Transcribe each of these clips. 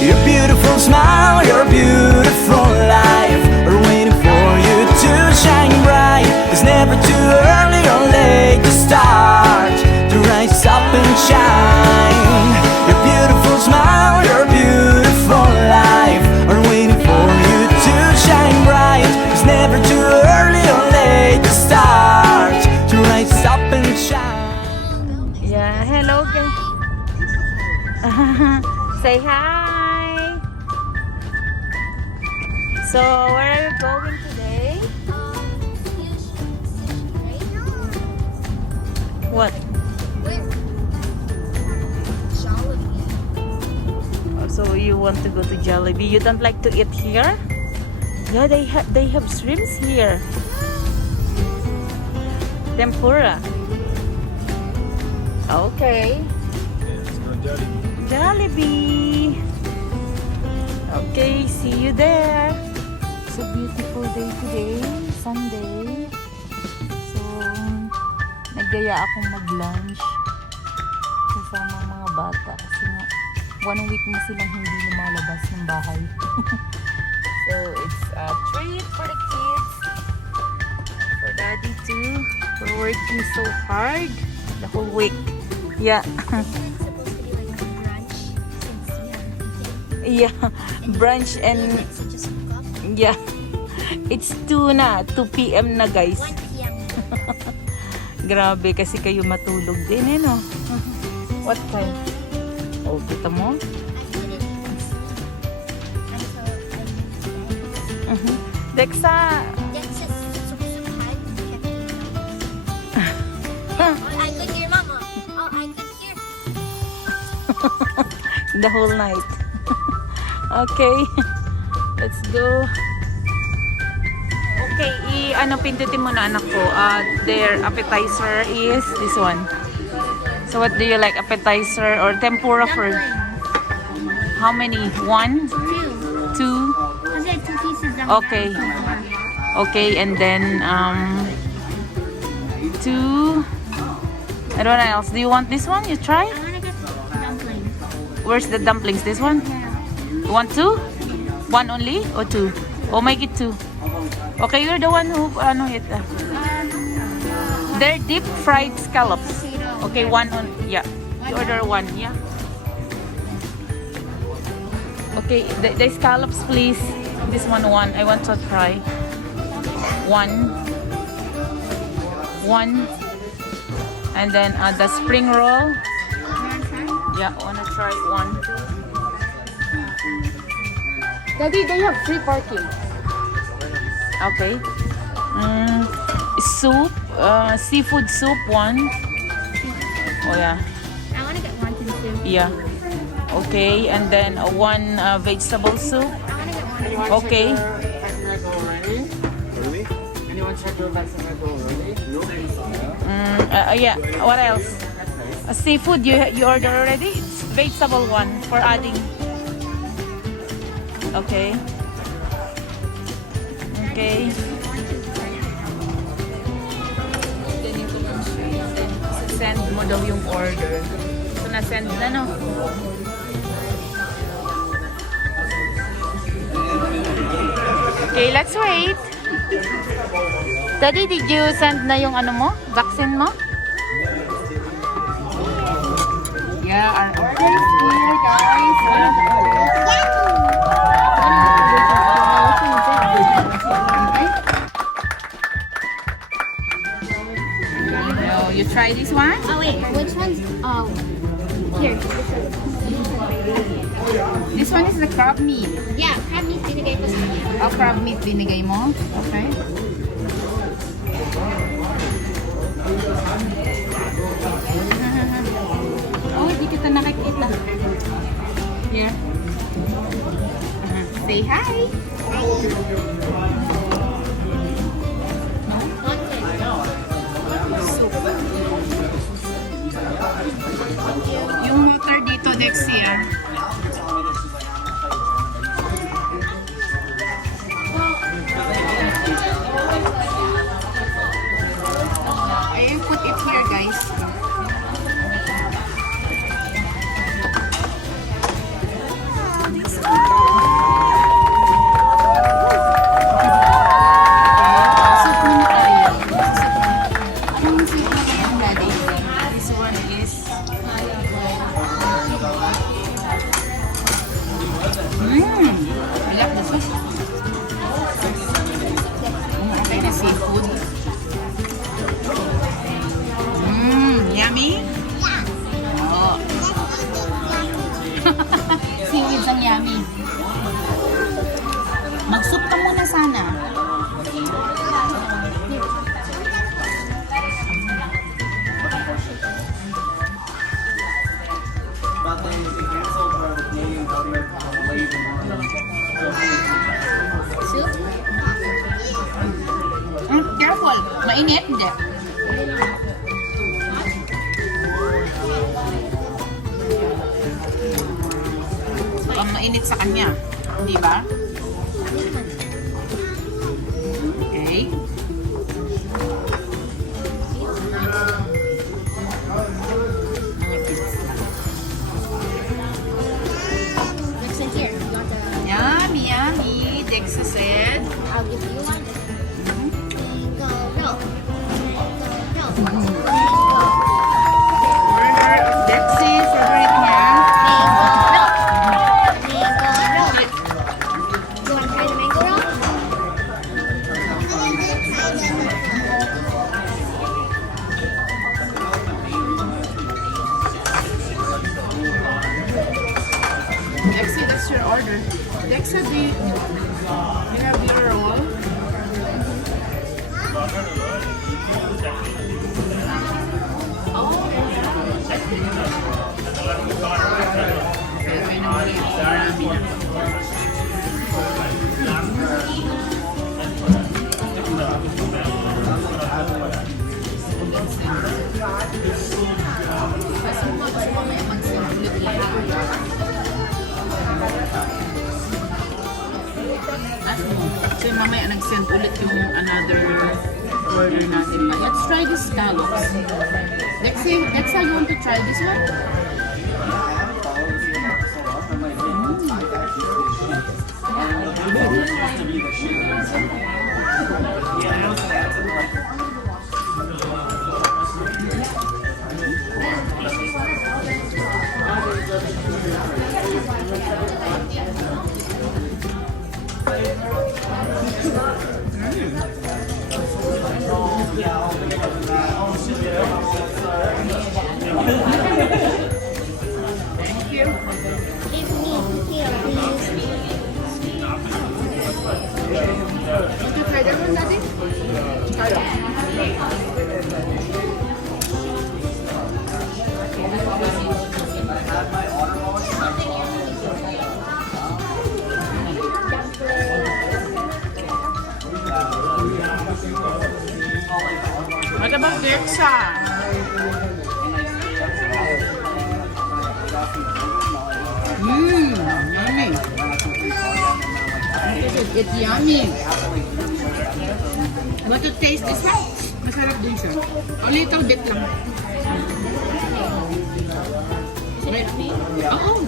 Your beautiful smile, your beautiful life are waiting for you to shine bright. It's never too early or late to start, to rise up and shine. Your beautiful smile, your beautiful life are waiting for you to shine bright. It's never too early or late to start, to rise up and shine. Yeah, hello guys. Say hi. So where are you going today? What? So you want to go to Jollibee? You don't like to eat here? Yeah, they have shrimps here. Tempura. Okay. Let's go Jollibee. Jollibee. Okay, see you there. It's a beautiful day today, Sunday. So, naggaya akong mag-lunch kasama ang mga bata kasi nga 1 week na silang hindi lumalabas ng bahay. So, it's a treat for the kids. For daddy too. We're working so hard the whole week. Yeah. Yeah, brunch and yeah, it's 2 na, 2 p.m. na guys. 1 p.m. Grabe kasi kayo matulog din eh no. What time? Oh, kita mo? Dexa. That's just suksukhan. Oh, I could hear Mama. Oh, I could hear. The whole night. Okay. Let's go. Okay, ano pindutin mo na anak ko. Their appetizer is this one. So what do you like? Appetizer or tempura for? How many? 1? 2? Was it 2 pieces of Okay. Okay, and then 2. I don't know else. Do you want this one? You try? I want to get dumplings. Where's the dumplings? This one? You want 2? 1 only or 2? Oh, make it 2. Okay, you're the one who ano it. They're deep fried scallops. Okay, 1 on. Yeah. You order 1. Yeah. Okay, the scallops please. This one 1. I want to try. 1. And then the spring roll. Yeah, I wanna try 1. Daddy, they have free parking. Okay. Soup, seafood soup 1. Oh yeah. I want to get 1 and 2. Yeah. Okay, and then 1 vegetable soup. I want to get 1. Okay. Really? Anyone check your vaccinate already? No. Yeah. What else? Seafood you order already? It's vegetable 1 for adding. Okay. Okay. Send mo daw yung order. So na-send na no? Okay, let's wait. Daddy, did you send na yung ano mo? Vaccine mo? Yeah, our order is here, guys. You try this one? Oh, wait. Which one's? Oh, here. This one is the crab meat. Yeah, crab meat binigay ko sa kanya. Oh, crab meat binigay mo? Okay. Oh, hindi kita nakikita. Here. Say hi. Soup. Yung water dito next year. I put it here, guys. Soup? Careful. Mainit, hindi. Pang mainit sa kanya. Di ba? Okay. Next in here. You want the... Yummy, yummy. Dexa said. I'll give you one. Mango. Mango. Dexy, favorite niya. You want to try the mango roll? Dexy, that's your order. Dexa, do you have your roll? So mamaya nag-send ulit yung another order natin. Let's try this scallops. Dexa, you want to try this one? Thank you. Give me here, please. Want to try that one, Daddy? What about Dexa? Yummy. It's yummy. Want to taste this one? Masarap din siya. A little bit lang. Oo.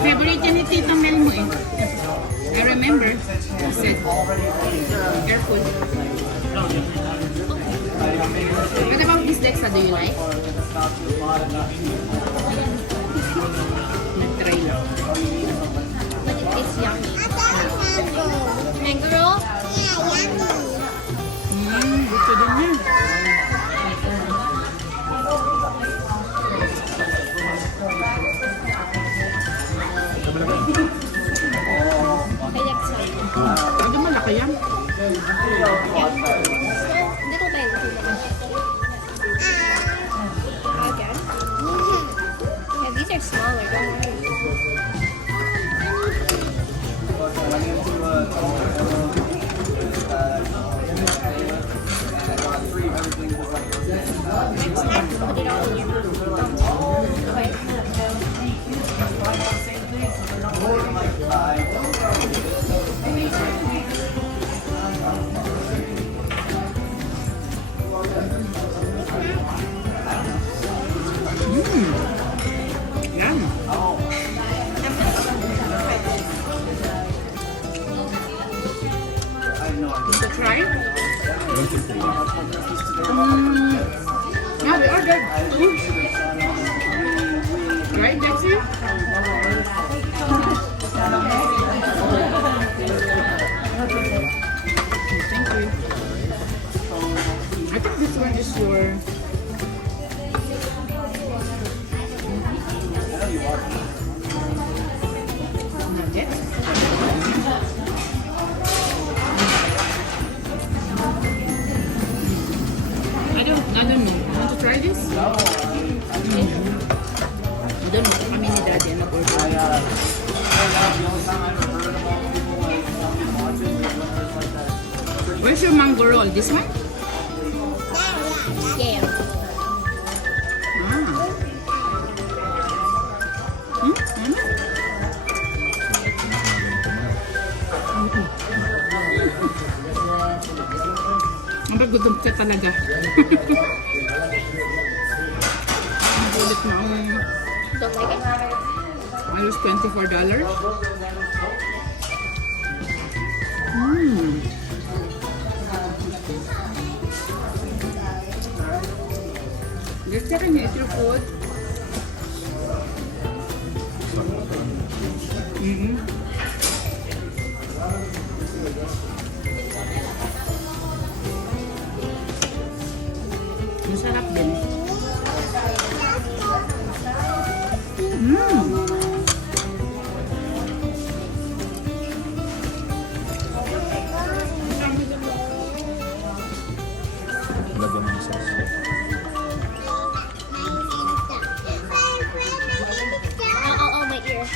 Favorite yan ni Tita Mel mo eh. I remember. She said, careful. What about this Dexa? Do you like? Nag-try lang. But it is yummy. Mango roll? Gusto din niya. Okay, next one. Hindi malaki yan. Little bit. Again. Yeah, these are smaller, don't worry. Put it all in your okay. Yan. Want to try? Yeah, we ordered two. Right, Dexy? Thank you. I think this one is your... Nuggets? I don't know. Want to try this? I don't know. Kami ni Daddy, ano your mango roll? This one? Yeah. Gutom ka talaga. Ang ulit na ang Don't like it? halos $24. Gusto ka niya your food? Masarap din. Lagyan mo ng sauce. Oh, my ear.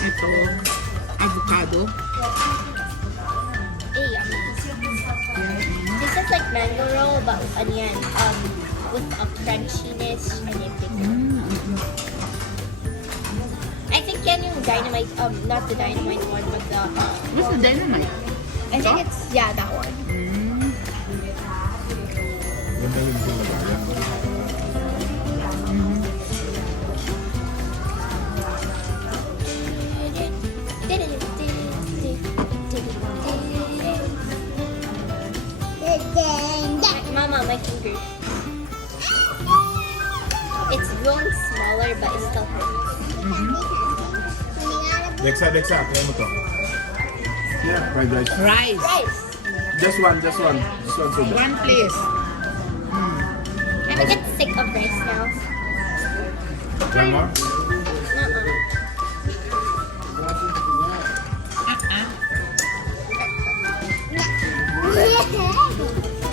Ito, avocado. Yummy. This is like mango roll, but onion, with a crunchiness and everything. I think yan yung dynamite, not the dynamite one, but the, What's the dynamite? I think it's, yeah, that one. Ganda yung pinagayan. Mama, my finger. It's growing smaller, but it still hurts. Dexa, try mo to. Yeah, fried rice. Rice. Rice. Just one. This one so good. One please. I'm a bit sick of rice now. One more?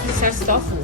This has tofu.